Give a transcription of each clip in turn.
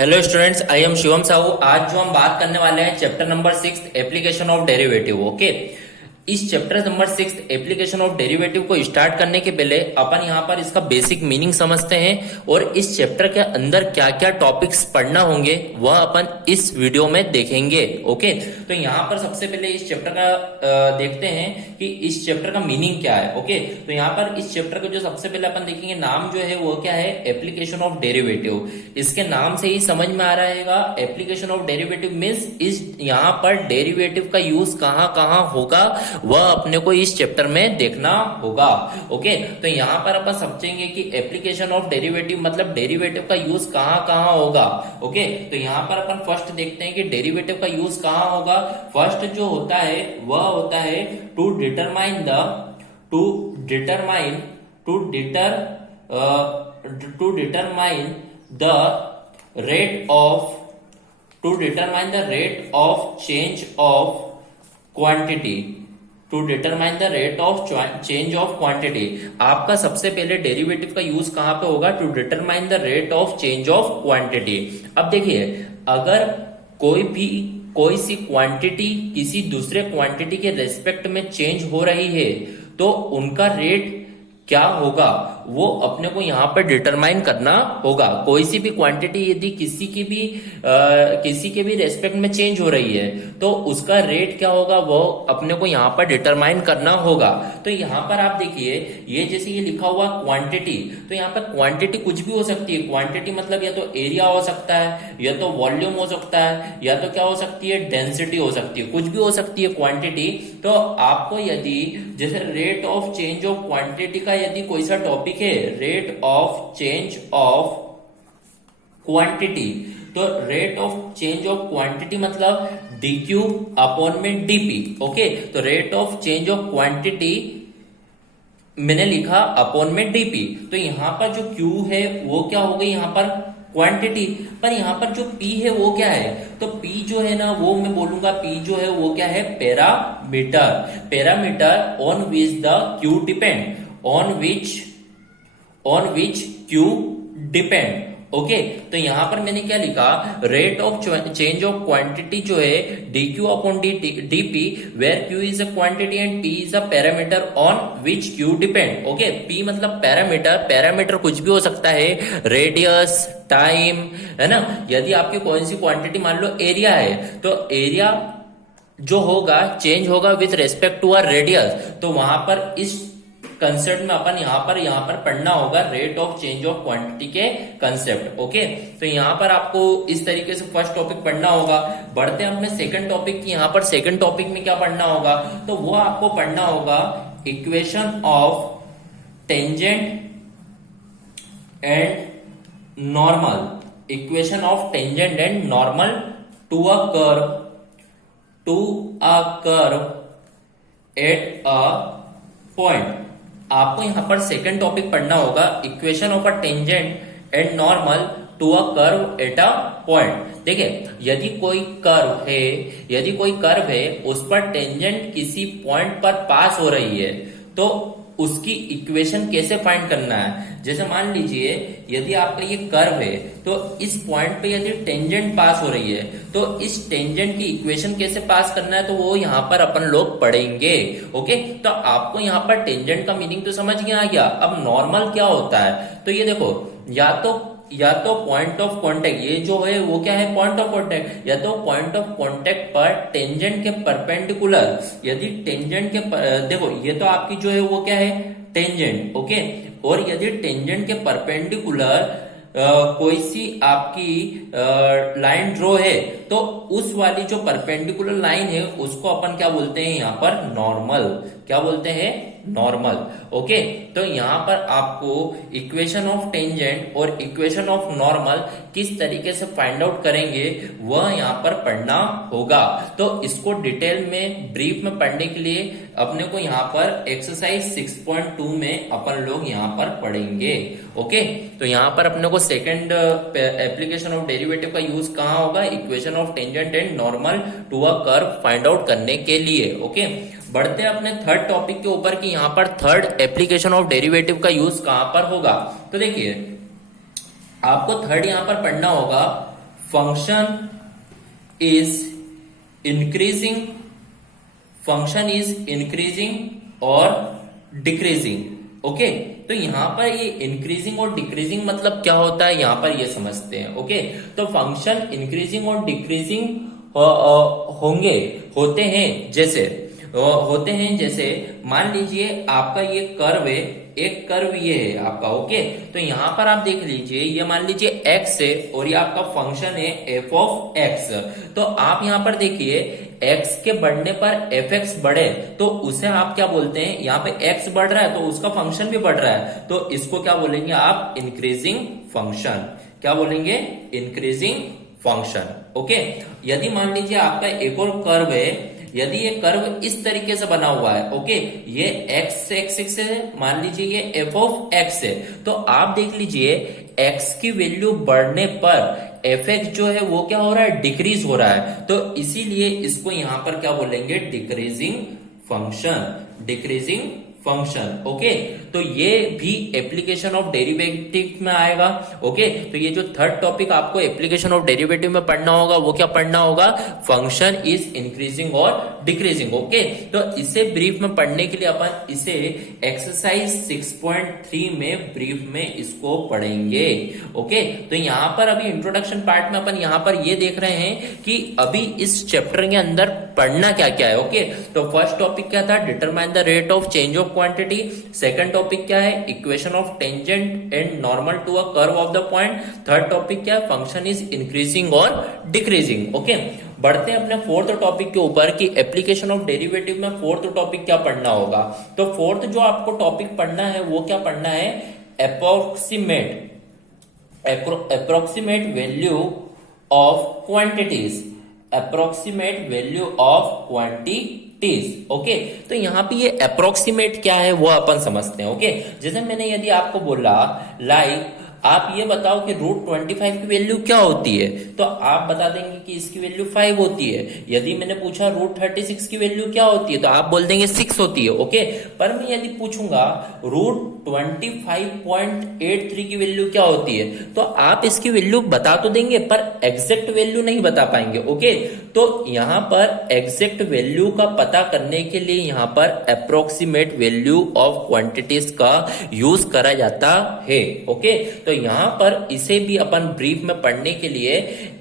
Hello students, I am Shivam Sahu. आज जो हम बात करने वाले हैं chapter number 6 application of derivative. Okay, इस chapter number 6 application of derivative को स्टार्ट करने के पहले अपन यहाँ पर इसका बेसिक मीनिंग समझते हैं और इस चैप्टर के अंदर क्या क्या टॉपिक्स पढ़ना होंगे वह अपन इस वीडियो में देखेंगे। ओके, तो यहाँ पर सबसे पहले इस चैप्टर का देखते हैं कि इस चैप्टर का मीनिंग क्या है। ओके, तो यहाँ पर इस चैप्टर को जो सबसे पहले अपन देखेंगे, नाम जो है वो क्या है, एप्लीकेशन ऑफ डेरिवेटिव। इसके नाम से ही समझ में आ रहेगा एप्लीकेशन ऑफ डेरिवेटिव मीन्स इस यहाँ पर डेरिवेटिव का यूज कहाँ कहाँ होगा वह अपने को इस चैप्टर में देखना होगा। ओके, तो यहाँ पर अपन समझेंगे कि एप्लीकेशन ऑफ डेरिवेटिव मतलब डेरिवेटिव का यूज कहाँ कहाँ होगा। ओके, तो यहाँ पर अपन फर्स्ट देखते हैं कि डेरिवेटिव का यूज कहाँ होगा। फर्स्ट जो होता है वह होता है to determine the rate of change of quantity. आपका सबसे पहले डेरिवेटिव का यूज कहां पे होगा, to determine the rate of change of quantity. अब देखिए, अगर कोई सी क्वांटिटी किसी दूसरे क्वांटिटी के रेस्पेक्ट में चेंज हो रही है तो उनका रेट क्या होगा वो अपने को यहाँ पर डिटरमाइन करना होगा। कोई सी भी क्वांटिटी यदि किसी के भी रेस्पेक्ट में चेंज हो रही है तो उसका रेट क्या होगा वो अपने को यहाँ पर डिटरमाइन करना होगा। तो यहाँ पर आप देखिए, ये जैसे ये लिखा हुआ क्वांटिटी, तो यहाँ पर क्वांटिटी कुछ भी हो सकती है। क्वांटिटी मतलब या तो एरिया हो सकता है, या तो वॉल्यूम हो सकता है, या तो क्या हो सकती है, डेंसिटी हो सकती है, कुछ भी हो सकती है क्वांटिटी। तो आपको यदि जैसे rate of change of quantity का यदि कोई सा टॉपिक है, rate of change of quantity, तो rate of change of quantity मतलब dq अपॉन में dp। ओके, तो rate of change of quantity मैंने लिखा अपॉन में dp। तो यहां पर जो q है वो क्या हो गई, यहां पर क्वांटिटी, पर यहाँ पर जो p है वो क्या है, तो p जो है ना वो मैं बोलूंगा p जो है वो क्या है, parameter on which the q depend, on which q depend. Okay, तो यहां पर मैंने क्या लिखा, rate of change of quantity जो है dq upon dp, where q is a quantity and p is a parameter on which q depend. Okay, p मतलब parameter कुछ भी हो सकता है, रेडियस, टाइम, है ना। यदि आपकी कौन सी क्वांटिटी मान लो एरिया है तो एरिया जो होगा चेंज होगा with respect to a radius. तो वहां पर इस कंसेप्ट में अपन यहाँ पर पढ़ना होगा rate of change of quantity के कंसेप्ट। ओके, तो यहाँ पर आपको इस तरीके से फर्स्ट टॉपिक पढ़ना होगा। बढ़ते हैं अपने सेकंड टॉपिक की। यहाँ पर सेकंड टॉपिक में क्या पढ़ना होगा, तो वो आपको पढ़ना होगा equation of tangent and normal to a curve at a point. आपको यहां पर सेकंड टॉपिक पढ़ना होगा equation of a tangent and normal to a curve at a point. देखिए, यदि कोई कर्व है उस पर टेंजेंट किसी पॉइंट पर पास हो रही है तो उसकी इक्वेशन कैसे फाइंड करना है। जैसे मान लीजिए यदि आपका ये कर्व है तो इस पॉइंट पे यदि टेंजेंट पास हो रही है तो इस टेंजेंट की इक्वेशन कैसे पास करना है तो वो यहाँ पर अपन लोग पढ़ेंगे। ओके, तो आपको यहाँ पर टेंजेंट का मीनिंग तो समझ में आ गया। अब नॉर्मल क्या होता है, तो ये देखो, या तो पॉइंट ऑफ कांटेक्ट, ये जो है वो क्या है, पॉइंट ऑफ कांटेक्ट, या तो पॉइंट ऑफ कांटेक्ट पर टेंजेंट के परपेंडिकुलर, यदि टेंजेंट के देखो ये तो आपकी जो है वो क्या है, टेंजेंट। ओके, और यदि टेंजेंट के परपेंडिकुलर कोई सी आपकी लाइन ड्रॉ है तो उस वाली जो परपेंडिकुलर लाइन है उसको अपन क्या बोलते हैं, यहाँ पर नॉर्मल। क्या बोलते हैं, नॉर्मल। ओके, तो यहाँ पर आपको इक्वेशन ऑफ टेंजेंट और इक्वेशन ऑफ नॉर्मल किस तरीके से फाइंड आउट करेंगे वह यहाँ पर पढ़ना होगा। तो इसको डिटेल में ब्रीफ में पढ़ने के लिए अपने को यहाँ पर एक्सरसाइज 6.2 में अपन लोग यहाँ पर पढ़ेंगे। ओके, तो यहाँ पर अपने को सेकंड एप्लीकेशन ऑफ डेरिवेटिव का यूज कहाँ होगा, equation of tangent and normal to a curve find out करने के लिए। ओके, बढ़ते हैं अपने थर्ड टॉपिक के ऊपर कि यहाँ पर थर्ड एप्लीकेशन ऑफ डेरिवेटिव का यूज कहां पर होगा। तो देखिए, आपको थर्ड यहाँ पर पढ़ना होगा function is increasing, function is increasing और डिक्रीजिंग। ओके, तो यहां पर ये इंक्रीजिंग और डिक्रीजिंग मतलब क्या होता है यहां पर ये समझते हैं। ओके, तो फंक्शन इंक्रीजिंग और डिक्रीजिंग होंगे, होते हैं जैसे मान लीजिए आपका ये कर्व है, एक कर्व ये है आपका। ओके, तो यहां पर आप देख लीजिए, ये मान लीजिए x है और ये आपका फंक्शन है f ऑफ x। तो आप यहां पर देखिए x के बढ़ने पर fx बढ़े तो उसे आप क्या बोलते हैं, यहाँ पे x बढ़ रहा है तो उसका फंक्शन भी बढ़ रहा है, तो इसको क्या बोलेंगे आप, इंक्रीजिंग फंक्शन। क्या बोलेंगे, इंक्रीजिंग फंक्शन। ओके, यदि मान लीजिए आपका एक और कर्व है, यदि ये कर्व इस तरीके से बना हुआ है, ओके, ये x एक्सिस है, मान लीजिए ये f ऑफ x है, तो आप देख लीजिए x की वैल्यू बढ़ने पर fx जो है वो क्या हो रहा है, डिक्रीज हो रहा है, तो इसीलिए इसको यहां पर क्या बोलेंगे, decreasing function, decreasing function. Okay, तो ये भी एप्लीकेशन ऑफ डेरिवेटिव में आएगा। ओके, तो ये जो थर्ड टॉपिक आपको एप्लीकेशन ऑफ डेरिवेटिव में पढ़ना होगा वो क्या पढ़ना होगा, फंक्शन इज इंक्रीजिंग और डिक्रीजिंग। ओके, तो इसे ब्रीफ में पढ़ने के लिए अपन इसे एक्सरसाइज 6.3 में ब्रीफ में इसको पढ़ेंगे। ओके, तो यहाँ पर अभी इंट्रोडक्शन पार्ट में अपन यहाँ पर ये देख रहे हैं कि अभी इस चैप्टर के अंदर पढ़ना क्या क्या है। ओके, तो फर्स्ट टॉपिक क्या था, determine the rate of change of quantity. Second topic क्या है, equation of tangent and normal to a curve of the point. Third topic क्या है, फंक्शन इज इंक्रीजिंग और डिक्रीजिंग। ओके, बढ़ते हैं अपने फोर्थ टॉपिक के ऊपर कि एप्लीकेशन ऑफ डेरिवेटिव में फोर्थ टॉपिक क्या पढ़ना होगा। तो फोर्थ जो आपको टॉपिक पढ़ना है वो क्या पढ़ना है, approximate value of quantities, approximate value of quantities. Okay, तो यहाँ पे ये अप्रोक्सीमेट क्या है वो अपन समझते हैं। ओके, जैसे मैंने यदि आपको बोला लाइक आप ये बताओ कि √25 की वैल्यू क्या होती है, तो आप बता देंगे कि इसकी वैल्यू 5 होती है। यदि मैंने पूछा √36 की वैल्यू क्या होती है, तो आप बोल देंगे 6 होती है। ओके, पर मैं यदि पूछूंगा √25.83 की वैल्यू क्या होती है, तो आप इसकी वैल्यू बता तो देंगे पर एग्जैक्ट वैल्यू नहीं बता पाएंगे। ओके, तो यहां पर एग्जैक्ट वैल्यू का पता करने के लिए यहां पर अप्रोक्सीमेट वैल्यू ऑफ क्वांटिटीज का यूज करा जाता है। ओके, तो यहां पर इसे भी अपन ब्रीफ में पढ़ने के लिए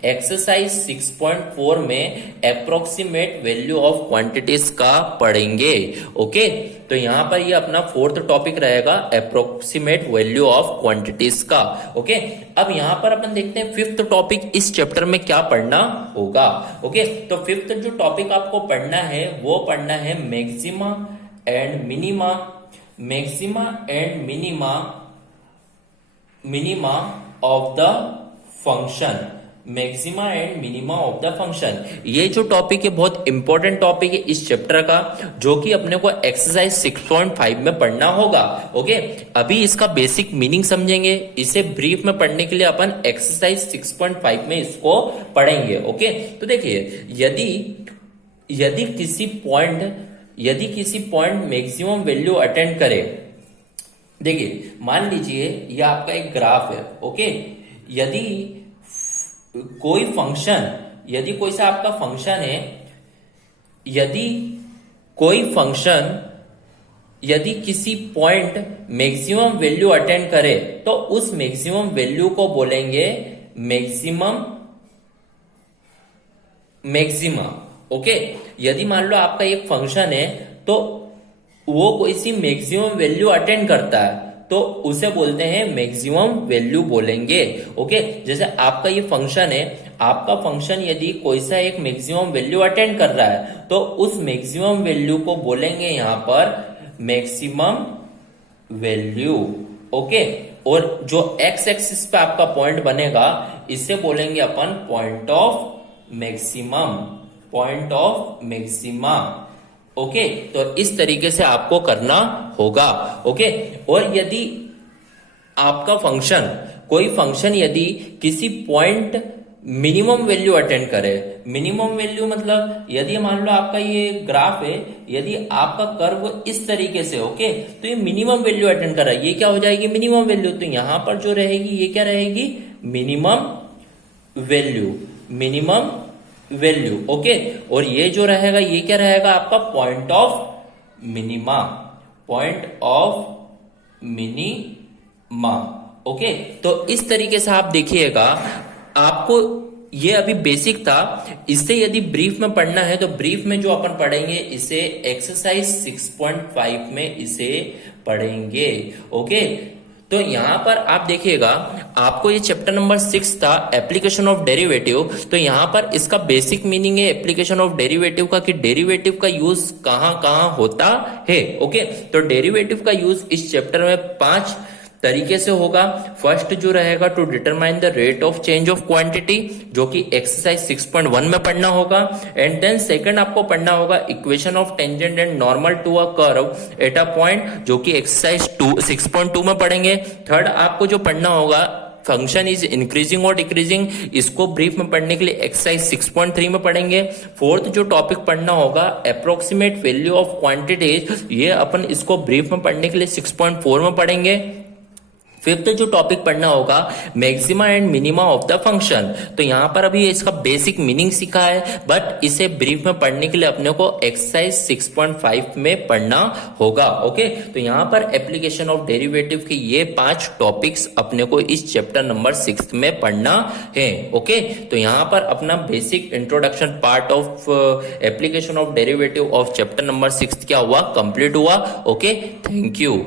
एक्सरसाइज 6.4 में अप्रोक्सीमेट वैल्यू ऑफ क्वांटिटीज का पढ़ेंगे। ओके, तो यहां पर ये अपना फोर्थ टॉपिक रहेगा, अप्रोक्सीमेट वैल्यू ऑफ क्वांटिटीज का। ओके, अब यहां पर अपन देखते हैं फिफ्थ टॉपिक इस चैप्टर में क्या पढ़ना होगा। ओके, तो फिफ्थ जो टॉपिक आपको पढ़ना है वो पढ़ना है maxima and minima, maxima and minima of the function, maxima and minima of the function. ये जो टॉपिक है बहुत इंपॉर्टेंट टॉपिक है इस चैप्टर का, जो कि अपने को एक्सरसाइज 6.5 में पढ़ना होगा। ओके, अभी इसका बेसिक मीनिंग समझेंगे, इसे ब्रीफ में पढ़ने के लिए अपन एक्सरसाइज 6.5 में इसको पढ़ेंगे। ओके, तो देखिए यदि किसी पॉइंट मैक्सिमम वैल्यू अटेंड करे, देखिए मान लीजिए ये आपका एक ग्राफ है। ओके, यदि कोई सा आपका फंक्शन है, यदि किसी पॉइंट मैक्सिमम वैल्यू अटेंड करे तो उस मैक्सिमम वैल्यू को बोलेंगे मैक्सिमा। ओके, यदि मान लो आपका एक फंक्शन है तो वो कोई सी मैक्सिमम वैल्यू अटेंड करता है तो उसे बोलते हैं मैक्सिमम वैल्यू बोलेंगे। ओके, जैसे आपका ये फंक्शन है, आपका फंक्शन यदि कोई सा एक मैक्सिमम वैल्यू अटेंड कर रहा है तो उस मैक्सिमम वैल्यू को बोलेंगे यहां पर मैक्सिमम वैल्यू। ओके, और जो एक्स एक्सिस पे आपका पॉइंट बनेगा इसे बोलेंगे अपन पॉइंट ऑफ मैक्सिमा। ओके, तो इस तरीके से आपको करना होगा। ओके, और यदि आपका कोई फंक्शन यदि किसी पॉइंट मिनिमम वैल्यू अटेंड करे, मिनिमम वैल्यू मतलब यदि मान लो आपका ये ग्राफ है, यदि आपका कर्व इस तरीके से, ओके, तो ये मिनिमम वैल्यू अटेंड कर रहा है, ये क्या हो जाएगी, मिनिमम वैल्यू। तो यहां पर जो रहेगी ये क्या रहेगी, minimum value, minimum value, okay. और ये जो रहेगा ये क्या रहेगा आपका point of minima, point of minima, okay. तो इस तरीके से आप देखिएगा, आपको ये अभी बेसिक था, इससे यदि ब्रीफ में पढ़ना है तो ब्रीफ में जो अपन पढ़ेंगे इसे एक्सरसाइज 6.5 में इसे पढ़ेंगे, ओके। तो यहां पर आप देखिएगा, आपको ये चैप्टर नंबर 6 था एप्लीकेशन ऑफ डेरिवेटिव। तो यहां पर इसका बेसिक मीनिंग है एप्लीकेशन ऑफ डेरिवेटिव का, कि डेरिवेटिव का यूज कहां कहां होता है, ओके। तो डेरिवेटिव का यूज इस चैप्टर में 5 तरीके से होगा। फर्स्ट जो रहेगा to determine the rate of change of quantity, जो कि एक्सरसाइज 6.1 में पढ़ना होगा। एंड देन सेकंड आपको पढ़ना होगा equation of tangent and normal to a curve at a point, जो कि एक्सरसाइज 6.2 में पढ़ेंगे। थर्ड आपको जो पढ़ना होगा फंक्शन इज इंक्रीजिंग और डिक्रीजिंग, इसको ब्रीफ में पढ़ने के लिए एक्सरसाइज 6.3 में पढ़ेंगे। फोर्थ जो टॉपिक पढ़ना होगा अप्रोक्सीमेट वैल्यू ऑफ क्वांटिटीज, ये अपन इसको ब्रीफ में पढ़ने के लिए 6.4 में पढ़ेंगे। फिफ्थ जो टॉपिक पढ़ना होगा maxima and minima of the function, तो यहां पर अभी इसका बेसिक मीनिंग सीखा है, बट इसे ब्रीफ में पढ़ने के लिए अपने को एक्सरसाइज 6.5 में पढ़ना होगा, ओके। तो यहां पर एप्लीकेशन ऑफ डेरिवेटिव के ये 5 टॉपिक्स अपने को इस चैप्टर नंबर 6 में पढ़ना है, ओके। तो यहां पर अपना basic introduction part of application of derivative of chapter number 6 क्या हुआ, कंप्लीट हुआ, ओके। Thank you.